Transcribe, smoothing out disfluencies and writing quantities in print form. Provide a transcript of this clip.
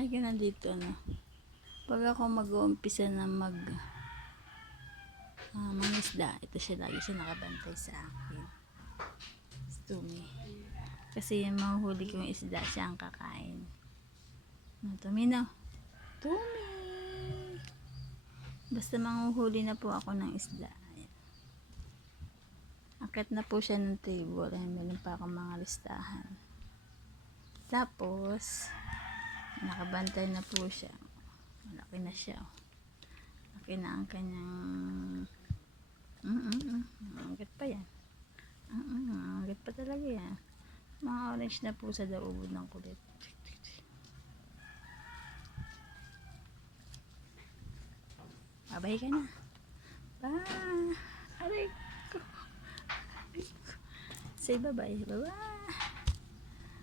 Ay, nandito, no? Pag ako mag-uumpisa na mangisda, ito siya, lagi siya nakabantay sa akin. Tumi. Kasi yung mahuhuli kong isda, siya ang kakain. No, Tumi, no? Tumi! Basta manguhuli na po ako ng isda. Ayan. Akit na po siya ng table. Ayan, meron pa akong mga listahan. Tapos, nakabantay na po siya. Malaki na siya. Laki na ang kanyang angkat pa yan. Angkat pa talaga yan. Mga orange na po sa daubod ng kulit. Babay ka na. Bye. Aray ko. Say bye-bye. Bye-bye.